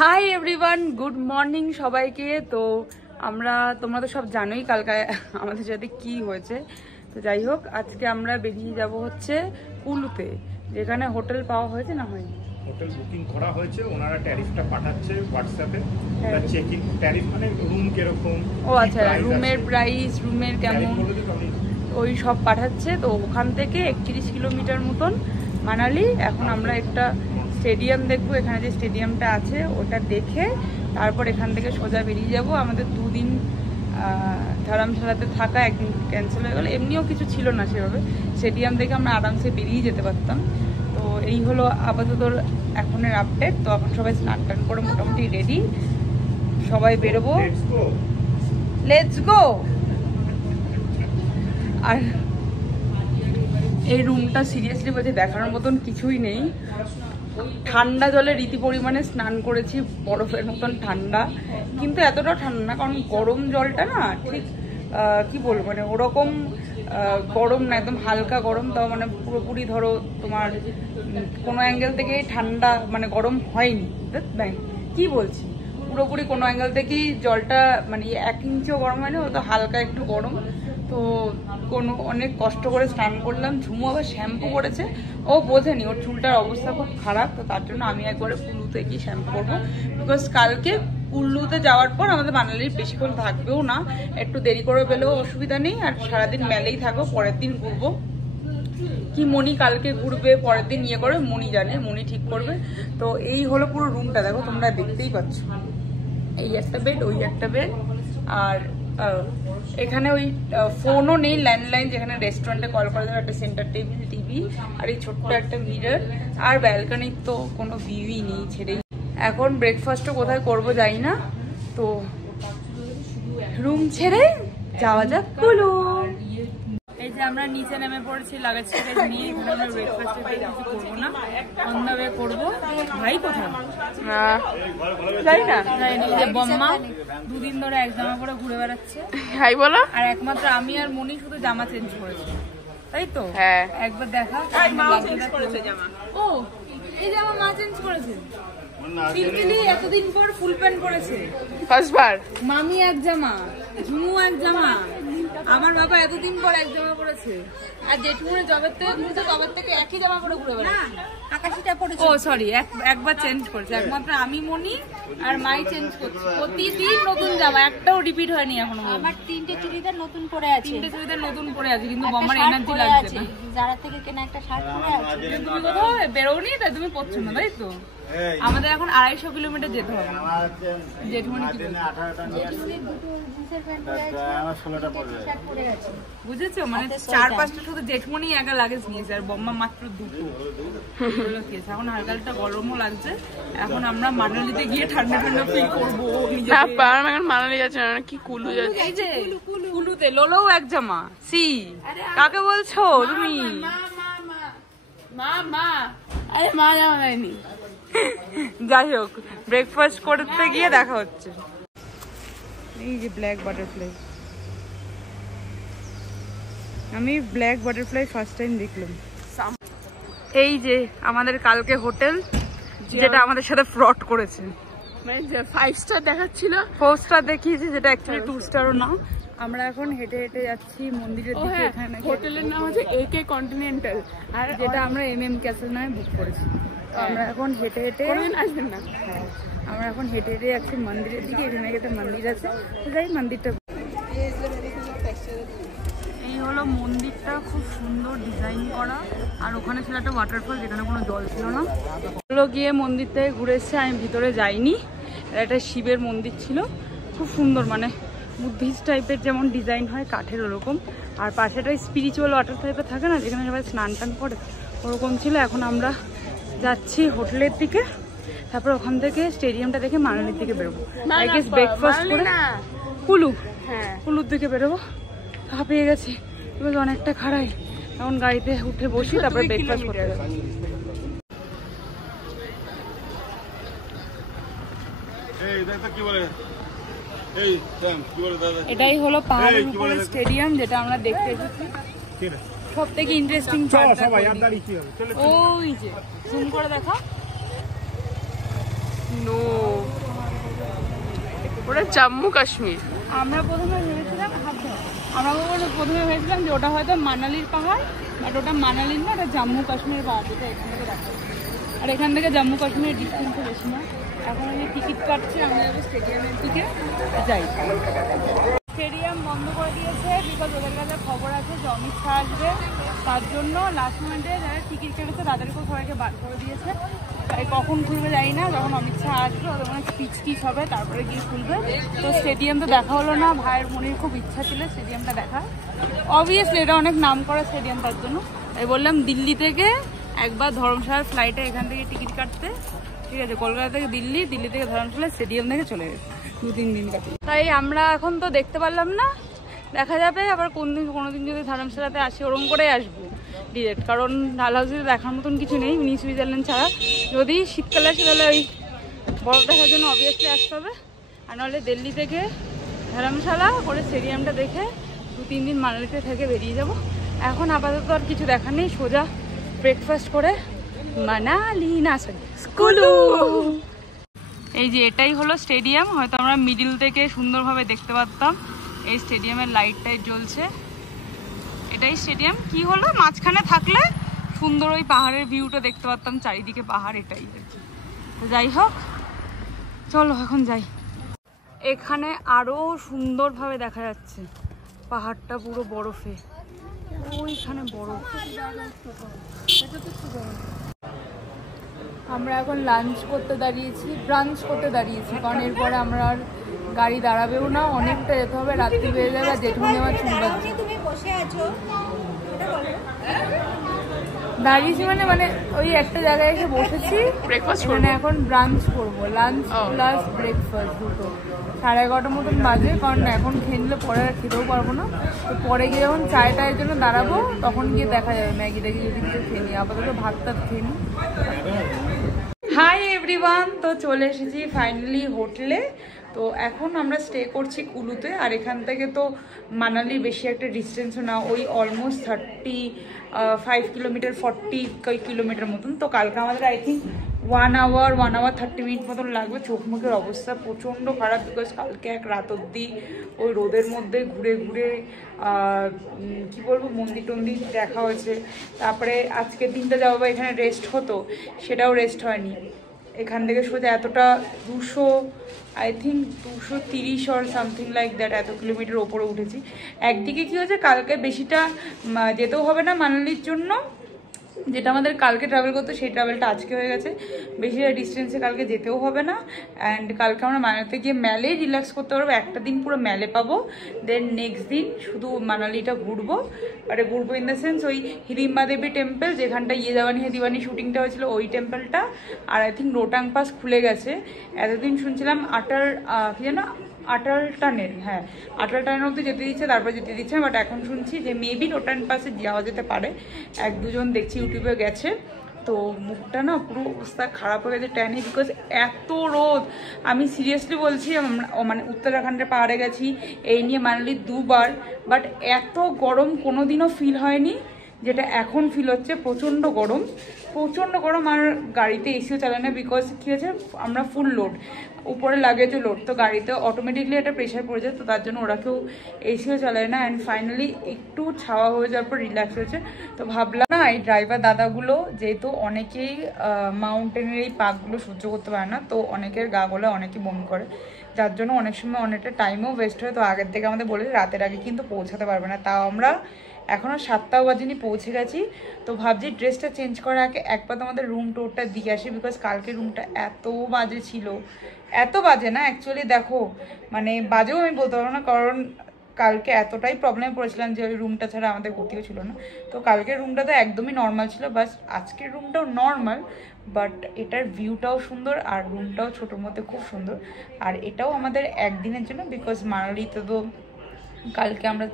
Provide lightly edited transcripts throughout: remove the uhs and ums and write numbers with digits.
Hi everyone, good morning সবাইকে। তো তোমরা তো সব জানোই কালকে আমাদের সাথে কি হয়েছে। তো যাই হোক, আজকে আমরা বেরিয়ে যাব হচ্ছে কুলুতে, যেখানে হোটেল পাওয়া হয়েছে না হয়নি। হোটেল বুকিং করা হয়েছে, ওনারা ট্যারিফটা পাঠাচ্ছে হোয়াটসঅ্যাপে। চেক ইন ট্যারিফ মানে রুম কিরকম, ও আচ্ছা, রুমের প্রাইস, রুমের কেমন, ওই সব পাঠাচ্ছে। তো ওখান থেকে 31 কিলোমিটার মতন মানালি। এখন আমরা একটা স্টেডিয়াম দেখবো, এখানে যে স্টেডিয়ামটা আছে ওটা দেখে তারপর এখান থেকে সোজা বেরিয়ে যাব। আমাদের 2 দিন ধর্মশালাতে থাকা, একদিন ক্যান্সেল হয়ে গেল। এমনিও কিছু ছিল না সেভাবে, স্টেডিয়াম থেকে আমরা আরামসে বেরিয়ে যেতে পারতাম। তো এই হলো আপাতত এখনের আপডেট। তো এখন সবাই স্নান টান করে মোটামুটি রেডি, সবাই বেরোবো। Let's go. আর এই রুমটা সিরিয়াসলি বলছে দেখানোর মতন কিছুই নেই। ঠান্ডা জলে রীতি পরিমাণে স্নান করেছি, বরফের মতন ঠান্ডা, কিন্তু এতটাও ঠান্ডা না, কারণ গরম জলটা না ঠিক কি বলবো, মানে ওরকম গরম না, একদম হালকা গরম। তাও মানে পুরোপুরি ধরো তোমার কোনো অ্যাঙ্গেল থেকে ঠান্ডা মানে গরম হয়নি, কি বলছি, পুরোপুরি কোনো অ্যাঙ্গেল থেকেই জলটা মানে 1 ইঞ্চিও গরম হয়নি, ও তো হালকা একটু গরম। তো অনেক কষ্ট করে স্নান করলাম। ঝুমু আবার শ্যাম্পু করেছে, ও বোঝেনি, ওর চুলটার অবস্থা খুব খারাপ। তো তার জন্য আমি একবারে কুল্লুতে গিয়ে শ্যাম্পু করবো, বিকজ কালকে কুল্লুতে যাওয়ার পর আমাদের মানালির বেশিক্ষণ থাকবেও না, একটু দেরি করে পেলেও অসুবিধা নেই। আর সারাদিন মেলেই থাকবো, পরের দিন ঘুরবো। কি মনি কালকে ঘুরবে, পরের দিন ইয়ে করবে, মনি জানে, মনি ঠিক করবে। তো এই হলো পুরো রুমটা, দেখো তোমরা দেখতেই পাচ্ছ। এই একটা বেড, ওই একটা বেড, আর এখানে ওই ফোনও নেই, ল্যান্ডলাইন, যেখানে রেস্টুরেন্টে কল করা যাবে, একটা সেন্টার টেবিল, টিভি, আর এই ছোট্ট একটা মিরর। আর ব্যালকনির তো কোনো ভিউই নেই, ছেড়েই। এখন ব্রেকফাস্টও কোথায় করবো জানি না। তো রুম ছেড়ে যাওয়া যাক কুলু। এই যে আমরা নিচে নেমে পড়েছি লাগেজ টাগেজ নিয়ে। এখানে আমরা ব্রেকফাস্ট কিছু করবো না, অন দ্য ওয়ে করবো। ভাই কোথায় জানি না, জানি যে বম্মা 2 দিন ধরে এক জামা পরে ঘুরে বেড়াচ্ছে। হাই বলো। আর একমাত্র আমি আর মনি শুধু জামা চেঞ্জ করেছি, তাই তো? হ্যাঁ, একবার দেখা। ও এই জামা মা চেঞ্জ করেছে, এতদিন পর ফুল প্যান্ট পরেছে ফার্স্টবার। মামি এক জামা, ঝুমু এক জামা, আমার বাবা এতদিন পর এক জামা পরেছে। আর জেঠুমনি জবের থেকে একই জামা পরে ঘুরে বেড়াচ্ছে। আকাশিটা পরেছে, ও সরি, একবার চেঞ্জ করেছে। একমাত্র আমি মনি আর মাই চেঞ্জ করছে প্রতিদিন নতুন জামা, একটাও রিপিট হয়নি এখনো। আমার 3টে চুড়িদার নতুন পরে আছে, 3টে চুড়িদার নতুন পরে আছে, কিন্তু বমার এনার্জি লাগছে না। যারা থেকে কেনা একটা শার্ট পরে আছে। তুমি কোথাও বেরোনি, তাই তুমি পরছো না, তাই তো? আমাদের এখন 250 কিলোমিটার যেতে হবে। জেঠুমনি কি বুঝেছো, মানে 4-5টা শুধু জেঠমনি একা লাগেজ নিয়েছে, আর বম্মা মাত্র 2টো খেয়েছে। এখন হালকা হালকা গরমও লাগছে। এখন আমরা মানালিতে গিয়ে ঠান্ডা ঠান্ডা ফিল করবো। মানালি যাচ্ছে না, কি কুলু যাচ্ছে। এই যে কুলুতে লোলো এক জামা। সি কাকে বলছো তুমি? মা আরে মা জামা দেয়নি। যাই হোক, ব্রেকফাস্ট করতে গিয়ে দেখা হচ্ছে। এই যে ব্ল্যাক বাটারফ্লাই, আমি ব্ল্যাক বাটারফ্লাই ফার্স্ট টাইম দেখলাম। এই যে আমাদের কালকে হোটেল, যেটা আমাদের সাথে ফ্রড করেছে। মানে 5 স্টার দেখাচ্ছিল, 4 স্টার দেখিয়েছে, যেটা অ্যাকচুয়ালি 2 স্টারও না। আমরা এখন হেঁটে হেঁটে যাচ্ছি মন্দিরের দিকে। এখানে হোটেলের নাম হচ্ছে AK কন্টিনেন্টাল, আর যেটা আমরা MM ক্যাসেল নামে বুক করেছি। আমরা এখন হেঁটে হেঁটে আসবেন না, আমরা এখন হেঁটে হেঁটে যাচ্ছি মন্দিরের দিকে। এখানে একটা মন্দির আছে, যাই মন্দিরটা। এই হলো মন্দিরটা, খুব সুন্দর ডিজাইন করা। আর ওখানে ছিল একটা ওয়াটারফল, যেখানে কোনো জল ছিল না। ওগুলো গিয়ে মন্দির থেকে ঘুরে এসছে, আমি ভিতরে যাইনি। একটা শিবের মন্দির ছিল, খুব সুন্দর, মানে বুদ্ধিস্ট টাইপের যেমন ডিজাইন হয় কাঠের, ওরকম। আর পাশেটা স্পিরিচুয়াল ওয়াটার টাইপের থাকে না, যেখানে সবাই স্নান টান করে, ওরকম ছিল। এখন আমরা যাচ্ছি হোটেলের দিকে, তারপর ওখান থেকে স্টেডিয়ামটা দেখে মানালির দিকে বেরোবো। আই গেস ব্রেকফাস্ট করে কুলুর দিকে বেরোবো। হাঁপিয়ে গেছি, এবার অনেকটা খাড়াই। এখন গাড়িতে উঠে বসি, তারপরে ব্রেকফাস্ট করতে যাবো। এটাই হলো পাহাড়ের উপরে স্টেডিয়াম, যেটা আমরা দেখতে এসেছি। সব থেকে ইন্টারেস্টিং ওই যে জুম করে দেখা। নো ওটা জম্মু কাশ্মীর। আমরা প্রথমে ভেবেছিলাম যে ওটা হয়তো মানালির পাহাড়, বাট ওটা মানালির না, ওটা জম্মু কাশ্মীরের পাহাড়, যেটা এখান থেকে দেখা যাচ্ছে। আর এখান থেকে জম্মু কাশ্মীরের ডিস্টেন্সও বেশি না। এখন আমি টিকিট কাটছি, আমরা যাবো স্টেডিয়ামের দিকে যাই। স্টেডিয়াম বন্ধ করে দিয়েছে বিকজ ওদের কাছে খবর আছে যে অমিত শাহ আসবে, তার জন্য লাস্ট মোমেন্টে যারা টিকিট কেটেছে তাদেরকেও সবাইকে বার করে দিয়েছে। কখন খুলবে জানি না, যখন অমিত শাহ আসবে ওদের মানে স্পিচ টিচ হবে তারপরে গিয়ে খুলবে। তো স্টেডিয়াম তো দেখা হলো না, ভাইয়ের মনির খুব ইচ্ছা ছিল স্টেডিয়ামটা দেখা। অবভিয়াসলি এটা অনেক নাম করা স্টেডিয়াম, তার জন্য তাই বললাম দিল্লি থেকে একবার ধর্মশালার ফ্লাইটে এখান থেকে টিকিট কাটতে, ঠিক আছে, কলকাতা থেকে দিল্লি, দিল্লি থেকে ধর্মশালা, স্টেডিয়াম থেকে চলে গেছে 2-3 দিন কাটে। তাই আমরা এখন তো দেখতে পারলাম না, দেখা যাবে আবার কোনোদিন যদি ধর্মশালাতে আসি ওরকম করে আসবো ডিরেক্ট, কারণ ডালহাউসিতে দেখার মতন কিছু নেই মিনি সুইজারল্যান্ড ছাড়া। যদি শীতকালে আসে তাহলে ওই বরফ দেখার জন্য অবভিয়াসলি আসতে হবে, আর নাহলে দিল্লি থেকে ধর্মশালা করে স্টেডিয়ামটা দেখে 2-3 দিন মানালিতে থেকে বেরিয়ে যাব। এখন আপাতত আর কিছু দেখার নেই, সোজা ব্রেকফাস্ট করে মানালি না সরি স্কুলু। এই যে এটাই হলো স্টেডিয়াম, হয়তো আমরা মিডিল থেকে সুন্দরভাবে দেখতে পারতাম। এই স্টেডিয়ামের লাইট টাইট জ্বলছে, এটাই স্টেডিয়াম। কি হলো মাঝখানে থাকলে সুন্দর ওই পাহাড়ের ভিউটা দেখতে পারতাম, চারিদিকে পাহাড়, এটাই আর কি। তো যাই হোক, চলো এখন যাই। এখানে আরো সুন্দরভাবে দেখা যাচ্ছে পাহাড়টা পুরো বরফে, ওইখানে বরফ। আমরা এখন ব্রাঞ্চ করতে দাঁড়িয়েছি, কারণ এরপরে আমরা আর গাড়ি দাঁড়াবেও না, অনেকটা যেতে হবে, রাত্রি হয়ে যাবে। আর জেঠুমনি আমার চুল বাজছে। দাঁড়িয়েছি মানে ওই একটা জায়গায় এসে বসেছি, ব্রেকফাস্ট মানে এখন ব্রাঞ্চ করবো, লাঞ্চ প্লাস ব্রেকফাস্ট দুটো। 11:30 মতন বাজে, কারণ এখন খেয়ে নিলে পরে আর খেতেও পারবো না। তো পরে গিয়ে যখন চায়ের জন্য দাঁড়াবো তখন গিয়ে দেখা যাবে ম্যাগি ট্যাগি যদি কিছু খেয়ে নিই, আপাতত ভাত টাত খেয়ে নিই। হাই এভরিওয়ান, তো চলে এসেছি ফাইনালি হোটেলে। তো এখন আমরা স্টে করছি কুলুতে, আর এখান থেকে তো মানালি বেশি একটা ডিস্টেন্সও না, ওই অলমোস্ট 35 কিলোমিটার 40 কিলোমিটার মতন। তো কালকে আমাদের আই থিঙ্ক 1 আওয়ার 30 মিনিট মতন লাগবে। চোখ মুখের অবস্থা প্রচণ্ড খারাপ, বিকজ কালকে এক রাত অব্দি ওই রোদের মধ্যে ঘুরে ঘুরে কি বলবো মন্দির টন্দির দেখা হয়েছে। তারপরে আজকের দিনটা যাবো বা এখানে রেস্ট হতো, সেটাও রেস্ট হয়নি। এখান থেকে সোজা এতটা 230 অর সামথিং লাইক দ্যাট, এত কিলোমিটার ওপরে উঠেছি। একদিকে কি হয়েছে, কালকে বেশিটা যেতেও হবে না মানালির জন্য, যেটা আমাদের কালকে ট্রাভেল করতো সেই ট্রাভেলটা আজকে হয়ে গেছে। বেশি ডিস্টেন্সে কালকে যেতেও হবে না, অ্যান্ড কালকে আমরা মানালিতে গিয়ে ম্যালে রিল্যাক্স করতে পারবো, একটা দিন পুরো ম্যালে পাবো। দেন নেক্সট দিন শুধু মানালিটা ঘুরবো, আরে ঘুরবো ইন দ্য সেন্স ওই হিড়িম্বা দেবী টেম্পল, যেখানটা ইয়ে জাওয়ানি হে দিওয়ানি শুটিংটা হয়েছিল, ওই টেম্পলটা। আর আই থিঙ্ক রোটাং পাস খুলে গেছে। এতদিন শুনছিলাম কি যেন আটাল টানেল, হ্যাঁ আটাল টানেল অব্দি যেতে দিচ্ছে, তারপর যেতে দিচ্ছে, বাট এখন শুনছি যে মেবি রোটাং পাসে যাওয়া যেতে পারে। 1-2 জন দেখছি ইউটিউবে গেছে। তো মুখটা না পুরো অবস্থা খারাপ হয়ে গেছে ট্যানে, বিকজ এত রোদ। আমি সিরিয়াসলি বলছি, মানে উত্তরাখণ্ডের পাহাড়ে গেছি এই নিয়ে মানালি 2 বার, বাট এত গরম কোনোদিনও ফিল হয়নি যেটা এখন ফিল হচ্ছে। প্রচণ্ড গরম। আর গাড়িতে এসিও চালায় না, বিকজ কী হয়েছে আমরা ফুল লোড, উপরে লাগেজও লোড, তো গাড়িতে অটোমেটিকলি একটা প্রেশার পড়ে যায়, তো তার জন্য ওরা কেউ এসিও চালায় না। অ্যান্ড ফাইনালি একটু ছাওয়া হয়ে যাওয়ার পর রিল্যাক্স হয়েছে। তো ভাবলাম না এই ড্রাইভার দাদাগুলো যেহেতু অনেকেই মাউন্টেনের এই পাকগুলো সহ্য করতে পারে না, তো অনেকের গা গলায় অনেকেই বমি করে, যার জন্য অনেক সময় অনেকটা টাইমও ওয়েস্ট হয়। তো আগের থেকে আমাদের বলে রাতের আগে কিন্তু পৌঁছাতে পারবে না, তাও আমরা এখনও 7টাও বাজেনি পৌঁছে গেছি। তো ভাবছি ড্রেসটা চেঞ্জ করার আগে একবার আমাদের রুম টোরটা দিয়ে আসি, বিকজ কালকে রুমটা এত বাজে ছিল, এত বাজে না অ্যাকচুয়ালি, দেখো মানে বাজেও আমি বলতে পারবো না, কারণ কালকে এতটাই প্রবলেমে পড়েছিলাম যে ওই রুমটা ছাড়া আমাদের গতিও ছিল না। তো কালকের রুমটা তো একদমই নর্মাল ছিল, বাস আজকের রুমটাও নর্মাল, বাট এটার ভিউটাও সুন্দর আর রুমটাও ছোটোর মধ্যে খুব সুন্দর। আর এটাও আমাদের একদিনের জন্য, বিকজ মানালিতে তো কালকে আমরা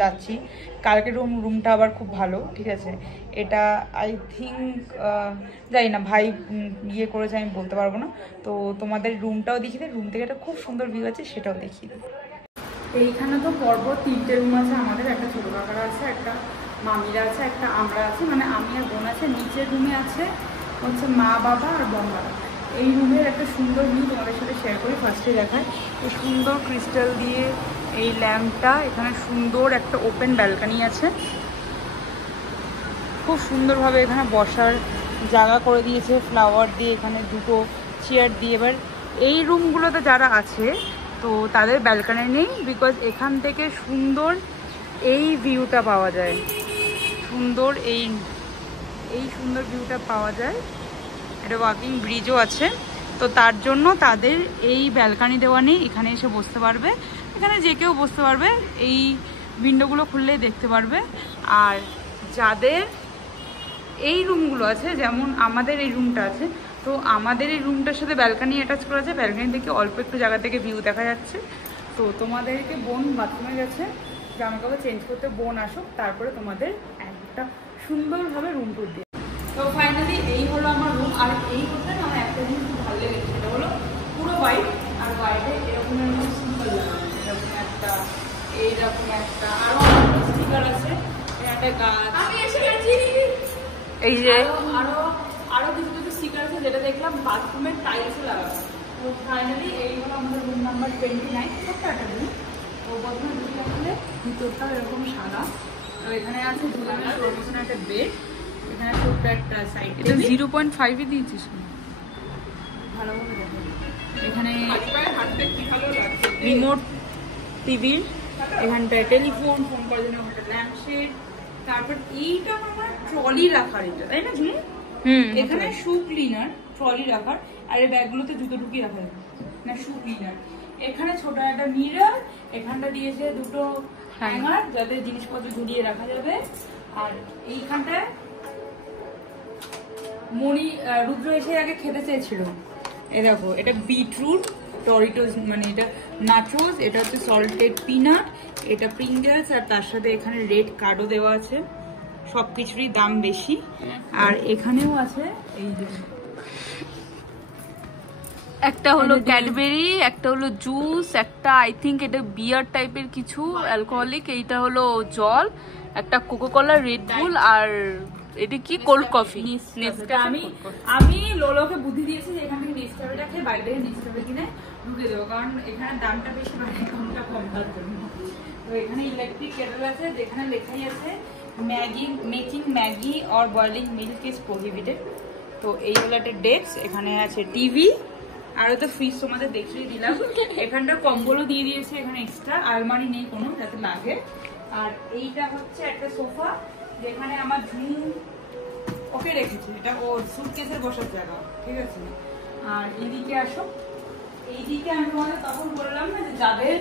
যাচ্ছি, কালকের রুমটা আবার খুব ভালো, ঠিক আছে। এটা আই থিঙ্ক জানি না ভাই ইয়ে করেছে, আমি বলতে পারবো না। তো তোমাদের রুমটাও দেখিয়ে দেয়, রুম থেকে একটা খুব সুন্দর ভিউ আছে, সেটাও দেখিয়ে দেয়। এইখানে তো পরপর 3টে রুম আছে আমাদের, একটা ছোটো কাকারা আছে, একটা মামিরা আছে, একটা আমরা আছি, মানে আমি আর বোন আছে। নিচের রুমে আছে হচ্ছে মা বাবা আর বোনরা। এই রুমের একটা সুন্দর ভিউ তোমাদের সাথে শেয়ার করি। ফার্স্টে দেখায় এই সুন্দর ক্রিস্টাল দিয়ে এই ল্যাম্পটা, এখানে সুন্দর একটা ওপেন ব্যালকনি আছে, খুব সুন্দরভাবে এখানে বসার জায়গা করে দিয়েছে ফ্লাওয়ার দিয়ে, এখানে দুটো চেয়ার দিয়ে। এবার এই রুমগুলোতে যারা আছে তো তাদের ব্যালকনি নেই, বিকজ এখান থেকে সুন্দর এই ভিউটা পাওয়া যায়, সুন্দর এই সুন্দর ভিউটা পাওয়া যায়। এটা ওয়াকিং ব্রিজও আছে, তো তার জন্য তাদের এই ব্যালকনি দেওয়া নেই, এখানে এসে বসতে পারবে, এখানে যে কেউ বসতে পারবে, এই উইন্ডোগুলো খুললেই দেখতে পারবে। আর যাদের এই রুমগুলো আছে, যেমন আমাদের এই রুমটা আছে, তো আমাদের এই রুমটার সাথে ব্যালকনি অ্যাটাচ করা আছে, ব্যালকনি থেকে অল্প একটু জায়গা থেকে ভিউ দেখা যাচ্ছে। তো তোমাদেরকে বোন বাথরুমে গেছে, জামা কাপড় চেঞ্জ করতে, বোন আসুক, তারপরে তোমাদের একটা সুন্দরভাবে রুম টুর দিয়ে। তো ফাইনালি এই হলো আমার রুম। আর এই রুমটা আমার একটা জিনিস খুব ভালো লেগেছে, সেটা হলো পুরো হোয়াইট, আর হোয়াইটে এরকম এরকম সিম্পল এরকম একটা, এইরকম একটা, আরো অনেক স্টিকার আছে, একটা গাছ, এই যে আরো কিছু কিছু স্টিকার আছে যেটা দেখলাম বাথরুমের টাইলসে লাগানো। তো ফাইনালি এই হলো আমাদের রুম নাম্বার 29, ছোট্ট একটা রুম। তো প্রথমে ঢুকে আসলে ভিতরটাও এরকম সাদা। তো এখানে আছে ঝুলানোর পিছনে একটা বেড, এখানে ছোট্ট একটা সাইড, এটা 0.5 দিয়েছিস ভালোভাবে দেখো। এখানে রিমোট টিভির, এখানটায় টেলিফোন, ফোন করার জন্য একটা ল্যাম্প শেড। তারপর এইটা আমার ট্রলি রাখার, এটা তাই না ঝুমু? এখানে শু ক্লিনার, ট্রলি রাখার, আর এই ব্যাগগুলোতে জুতো ঢুকিয়ে রাখা যাবে না, শু ক্লিনার। এখানে ছোট একটা মিরর, এখানটা দিয়েছে দুটো হ্যাঙ্গার যাতে জিনিসপত্র ঝুলিয়ে রাখা যাবে। আর এইখানটায় মণি রুদ্র এসে আগে খেতে চেয়েছিল, এ দেখো এটা বিটরুট টরিটোস, মানে এটা নাচোস, এটা হচ্ছে সল্টেড পিনাট, এটা প্রিঙ্গলস, আর তার সাথে এখানে রেড কার্ডও দেওয়া আছে। সবকিছুরই দাম বেশি। আর এখানেও আছে এই যে একটা হলো ক্যাডবেরি, একটা হলো জুস, একটা আই থিঙ্ক এটা বিয়ার টাইপের কিছু অ্যালকোহলিক, এইটা হলো জল, একটা কোকোকোলা, রেড বুল, আর এটা কি কোল্ড কফি। আমি লোলোকে বুদ্ধি দিয়েছি যে এখান থেকে নেস্টাবেটা খেয়ে বাইরে থেকে নেস্টাবে কিনে ঢুকে দেবো, কারণ এখানে দামটা বেশি, দামটা কম তার জন্য। তো এখানে ইলেকট্রিক কেটল আছে, যেখানে লেখাই আছে making Maggi or boiling milk is prohibited. তো এই হলো একটা ডেস্ক, এখানে আছে টিভি, আরো তো ফ্রিজ তোমাদের দেখিয়ে দিলাম। এখানটা কম্বলও দিয়ে দিয়েছে, এখানে এক্সট্রা আলমারি নেই কোনো যাতে লাগে। আর এইটা হচ্ছে একটা সোফা, যেখানে আমার ঝুমু ওকে রেখেছি, এটা ওর সুটকেসের বসার জায়গা, ঠিক আছে। আর এইদিকে আসো, এইদিকে আমি তোমাদের তখন বললাম না যে যাদের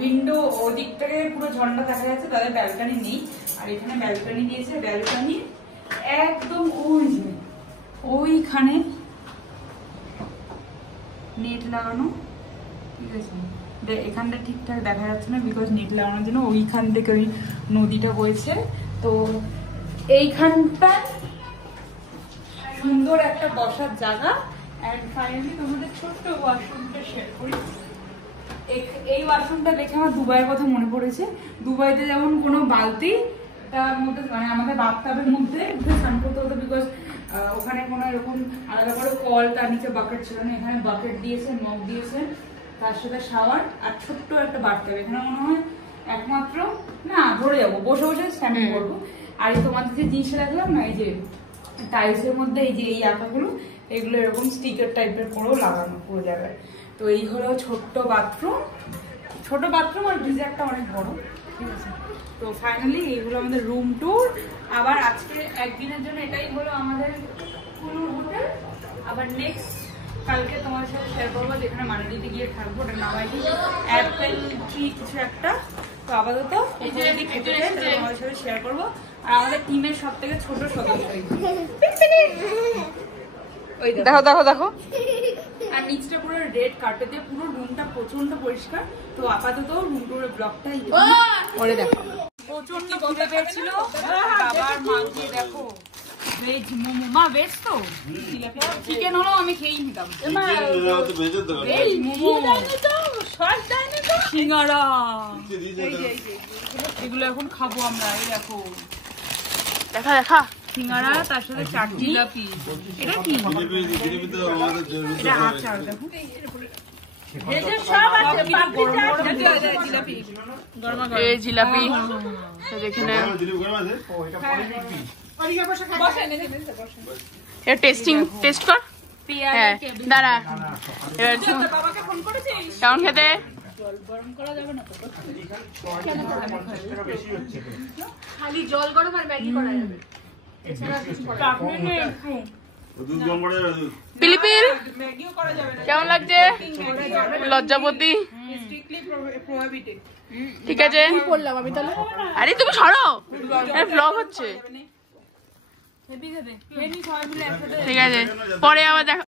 উইন্ডো ওদিক থেকে পুরো ঝর্ণা দেখা যাচ্ছে তাদের ব্যালকনি নেই। আর এখানে ব্যালকনি দিয়েছে, ব্যালকনি একদম ওইখানে নেট লাগানো, ঠিক আছে। এখানটা ঠিকঠাক দেখা যাচ্ছে না বিকজ নেট লাগানোর জন্য ওইখান থেকে ওই নদীটা বইছে। তো এইখানটা সুন্দর একটা বসার জায়গা। এন্ড ফাইনালি তোমাদের ছোট্ট ওয়াশরুমটা শেয়ার করি। এই ওয়াশরুমটা দেখে আমার দুবাইয়ের কথা মনে পড়েছে। দুবাইতে যেমন কোনো বালতি তার মধ্যে, মানে আমাদের বাথটাবের মধ্যে স্নান করতে হতো, বিকজ ওখানে কোনো এরকম আলাদা করে কল, তার নিচে বাকেট ছিল না। এখানে বাকেট দিয়েছে, মগ দিয়েছে, তার সাথে শাওয়ার আর ছোট্ট একটা বাথটাব। এখানে মনে হয় একমাত্র না ধরে যাবো, বসে বসে স্নান করবো। আর এই তোমাদের যে জিনিসটা দেখলাম না, এই যে টাইলসের মধ্যে এই যে এই আঁকাগুলো, এগুলো এরকম স্টিকার টাইপের করেও লাগানো পুরো জায়গায়। তো এই হলো ছোট্ট বাথরুম, আর গিজারটা অনেক বড়, ঠিক আছে। তো ফাইনালি এইগুলো আমাদের রুম ট্যুর। আবার আজকে একদিনের জন্য এটাই হলো আমাদের পুরো হোটেল। আবার নেক্সট কালকে তোমার সাথে শেয়ার করবো যেখানে মানালিতে গিয়ে থাকবো, ওটা নামাইটি অ্যাপেল ট্রি কিছু একটা। তো আপাতত তোমাদের সাথে শেয়ার করবো। আর আমাদের টিমের সব থেকে ছোট সদস্য, দেখো দেখো দেখো। আর নিচটা পুরো রেড কার্পেট দিয়ে পুরো রুমটা প্রচন্ড পরিষ্কার। তো আপাতত রুম টুরের ব্লগটা করে দেখো। প্রচন্ড খিদে পেয়েছিল, বাবার মাকে দেখো ভেজ মোমো, মা ভেজ তো চিকেন হলো আমি খেয়েই নিতাম। ভেজ মোমো, সিঙ্গারা, এগুলো এখন খাবো আমরা। এই দেখো, দেখা দেখা সিঙ্গারা তার সাথে চাটনি। এটা কি? এটা আচার দেখো। এই জিলাপি দেখে না, টেস্ট কর। হ্যাঁ দাঁড়া, এবার কেমন খেতে? খালি জল গরম আর ম্যাগি করা যাবে। পিলিপিল কেমন লাগছে? লজ্জাপতি ঠিক আছে। আরে তুমি সরো, ব্লগ হচ্ছে। ঠিক আছে, পরে আবার দেখা।